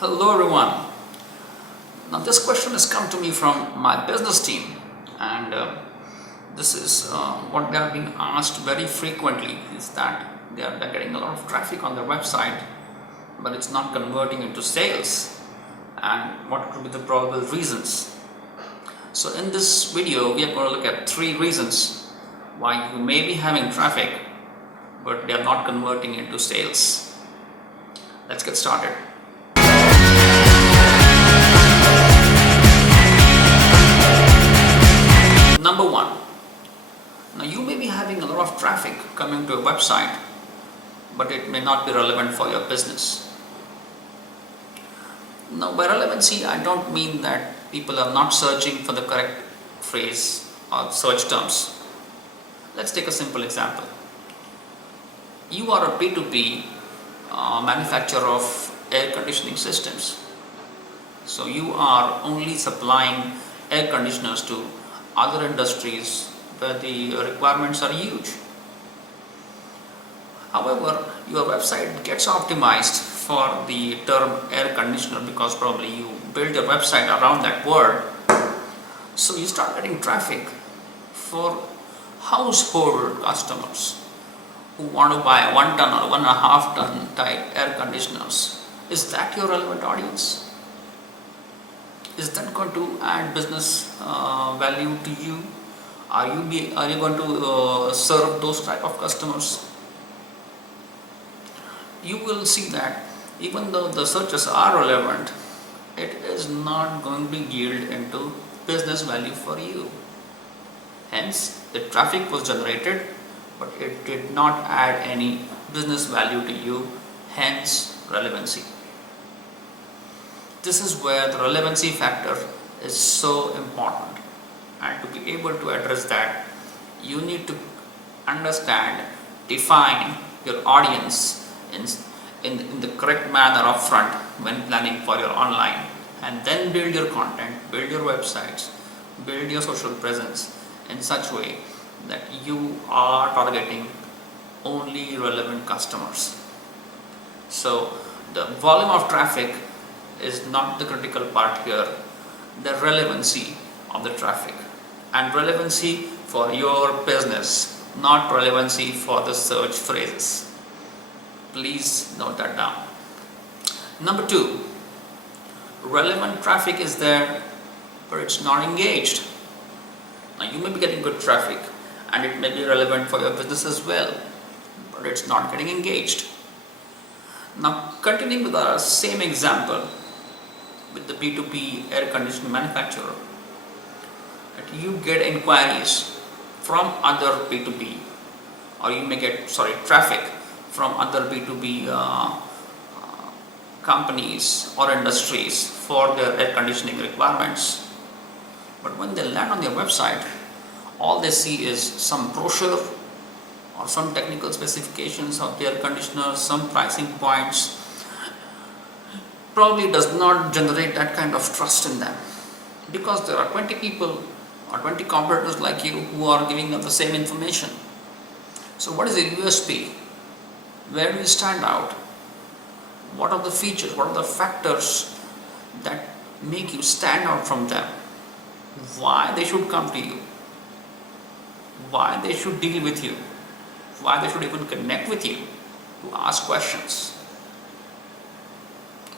Hello everyone. Now this question has come to me from my business team, and this is what they are being asked very frequently is that they're getting a lot of traffic on their website, but it's not converting into sales, and what could be the probable reasons. So in this video we are going to look at 3 reasons why you may be having traffic but they are not converting into sales. Let's get started. Number 1. Now you may be having a lot of traffic coming to a website, but it may not be relevant for your business. Now by relevancy, I don't mean that people are not searching for the correct phrase or search terms. Let's take a simple example. You are a B2B manufacturer of air conditioning systems. So you are only supplying air conditioners to other industries where the requirements are huge. However, your website gets optimized for the term air conditioner because probably you build your website around that word. So you start getting traffic for household customers who want to buy 1 ton or 1.5 ton type air conditioners. Is that your relevant audience? Is that going to add business value to you? Are you going to serve those type of customers? You will see that even though the searches are relevant, it is not going to yield into business value for you. Hence, the traffic was generated, but it did not add any business value to you, hence relevancy. This is where the relevancy factor is so important, and to be able to address that, you need to understand, define your audience in the correct manner upfront when planning for your online, and then build your content, build your websites, build your social presence in such a way that you are targeting only relevant customers. So the volume of traffic is not the critical part here, the relevancy of the traffic, and relevancy for your business, not relevancy for the search phrases. Please note that down. Number 2, relevant traffic is there, but it's not engaged. Now you may be getting good traffic and it may be relevant for your business as well, but it's not getting engaged. Now continuing with our same example with the B2B air conditioning manufacturer, that you get inquiries from other B2B, or you may get traffic from other B2B companies or industries for their air conditioning requirements. But when they land on your website, all they see is some brochure or some technical specifications of the air conditioner, some pricing points. Probably does not generate that kind of trust in them, because there are 20 people or 20 competitors like you who are giving them the same information. So what is the USP? Where do you stand out? What are the features? What are the factors that make you stand out from them? Why they should come to you? Why they should deal with you? Why they should even connect with you to ask questions?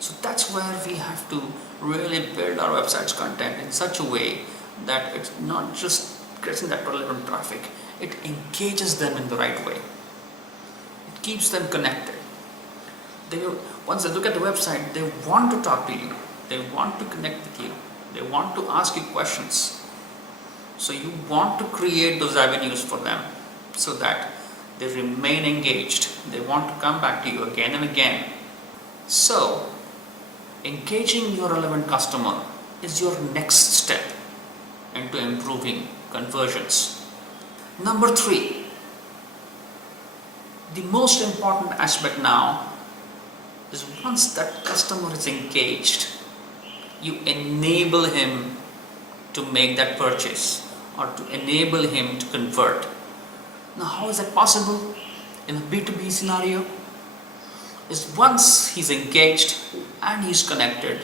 So that's where we have to really build our website's content in such a way that it's not just getting that relevant traffic, it engages them in the right way. It keeps them connected. Once they look at the website, they want to talk to you, they want to connect with you, they want to ask you questions. So you want to create those avenues for them so that they remain engaged, they want to come back to you again and again. So engaging your relevant customer is your next step into improving conversions. Number 3, the most important aspect now is once that customer is engaged, you enable him to make that purchase or to enable him to convert. Now how is that possible in a B2B scenario? is once he's engaged and he's connected,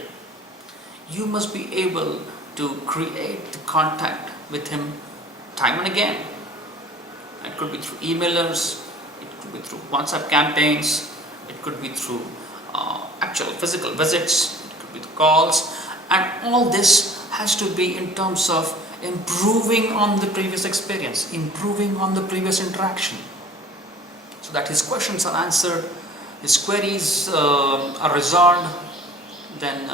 you must be able to create the contact with him time and again. It could be through emailers, it could be through WhatsApp campaigns, it could be through actual physical visits, it could be through calls, and all this has to be in terms of improving on the previous experience, improving on the previous interaction, so that his questions are answered, his queries are resolved, then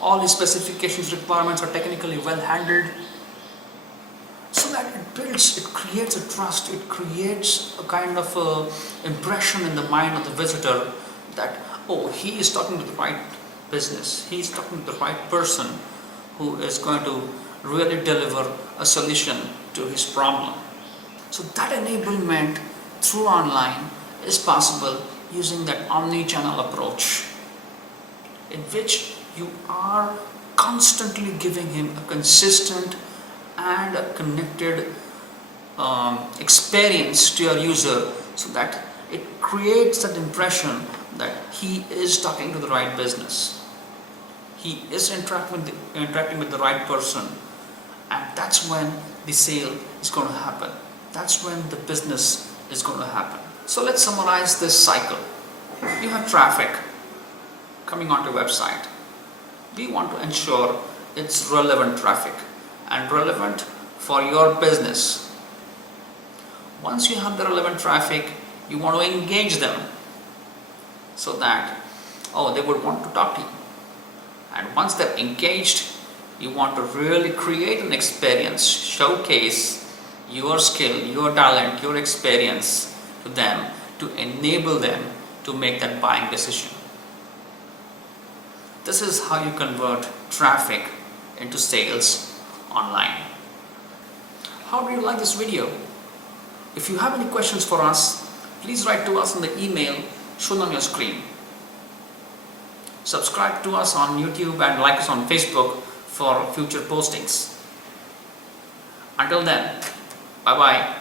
all his specifications, requirements are technically well handled, so that it creates a trust, it creates a kind of impression in the mind of the visitor that, oh, he is talking to the right business, he is talking to the right person who is going to really deliver a solution to his problem. So that enablement through online is possible using that omni-channel approach, in which you are constantly giving him a consistent and a connected experience to your user, so that it creates that impression that he is talking to the right business, he is interacting with the right person, and that's when the sale is going to happen, that's when the business is going to happen. So let's summarize this cycle. You have traffic coming onto your website. We want to ensure it's relevant traffic and relevant for your business. Once you have the relevant traffic, you want to engage them so that, oh, they would want to talk to you. And once they're engaged, you want to really create an experience, showcase your skill, your talent, your experience to them, to enable them to make that buying decision. This is how you convert traffic into sales online. How do you like this video? If you have any questions for us, please write to us on the email shown on your screen. Subscribe to us on YouTube and like us on Facebook for future postings. Until then, bye-bye.